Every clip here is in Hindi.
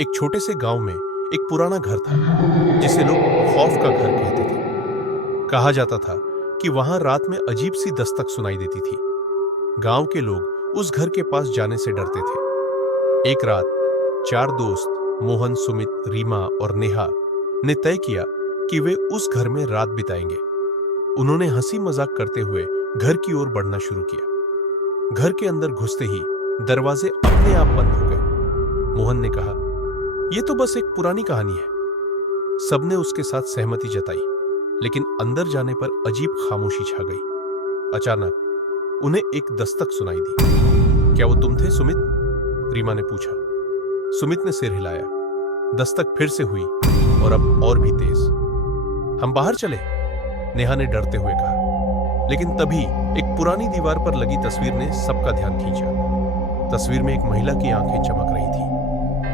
एक छोटे से गांव में एक पुराना घर था जिसे लोग खौफ का घर कहते थे। कहा जाता था कि वहां रात में अजीब सी दस्तक सुनाई देती थी। गांव के लोग उस घर के पास जाने से डरते थे। एक रात चार दोस्त मोहन, सुमित, रीमा और नेहा ने तय किया कि वे उस घर में रात बिताएंगे। उन्होंने हंसी मजाक करते हुए घर की ओर बढ़ना शुरू किया। घर के अंदर घुसते ही दरवाजे अपने आप बंद हो गए। मोहन ने कहा, यह तो बस एक पुरानी कहानी है। सबने उसके साथ सहमति जताई, लेकिन अंदर जाने पर अजीब खामोशी छा गई। अचानक उन्हें एक दस्तक सुनाई दी। क्या वो तुम थे, सुमित? रीमा ने पूछा। सुमित ने सिर हिलाया। दस्तक फिर से हुई और अब और भी तेज। हम बाहर चले, नेहा ने डरते हुए कहा। लेकिन तभी एक पुरानी दीवार पर लगी तस्वीर ने सबका ध्यान खींचा। तस्वीर में एक महिला की आंखें चमक रही थी।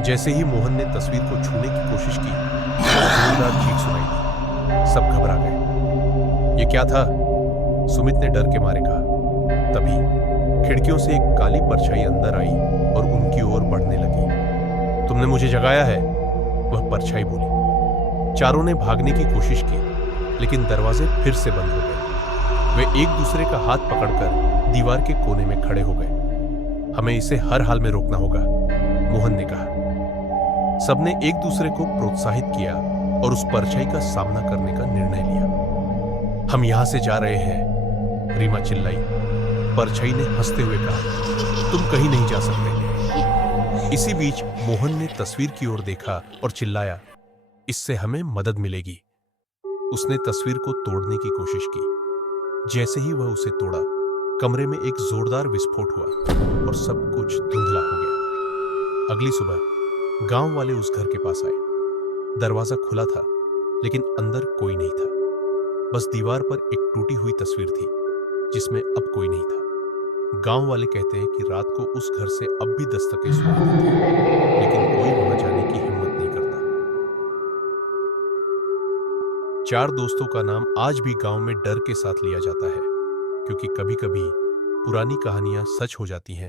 जैसे ही मोहन ने तस्वीर को छूने की कोशिश की, जोरदार चीख सुनाई दी। सब घबरा गए। ये क्या था? सुमित ने डर के मारे कहा। तभी खिड़कियों से एक काली परछाई अंदर आई और उनकी ओर बढ़ने लगी। तुमने मुझे जगाया है, वह परछाई बोली। चारों ने भागने की कोशिश की, लेकिन दरवाजे फिर से बंद हो गए। वे एक दूसरे का हाथ पकड़कर दीवार के कोने में खड़े हो गए। हमें इसे हर हाल में रोकना होगा, मोहन ने कहा। सबने एक दूसरे को प्रोत्साहित किया और उस परछाई का सामना करने का निर्णय लिया। हम यहां से जा रहे हैं, रीमा चिल्लाई। परछाई ने हंसते हुए कहा, तुम कहीं नहीं जा सकते। इसी बीच मोहन ने तस्वीर की ओर देखा और चिल्लाया, इससे हमें मदद मिलेगी। उसने तस्वीर को तोड़ने की कोशिश की। जैसे ही वह उसे तोड़ा, कमरे में एक जोरदार विस्फोट हुआ और सब कुछ धुंधला हो गया। अगली सुबह गांव वाले उस घर के पास आए। दरवाजा खुला था, लेकिन अंदर कोई नहीं था। बस दीवार पर एक टूटी हुई तस्वीर थी, जिसमें अब कोई नहीं था। गांव वाले कहते हैं कि रात को उस घर से अब भी दस्तकें सुनाई देती हैं, लेकिन कोई वहां जाने की हिम्मत नहीं करता। चार दोस्तों का नाम आज भी गांव में डर के साथ लिया जाता है, क्योंकि कभी-कभी पुरानी कहानियां सच हो जाती हैं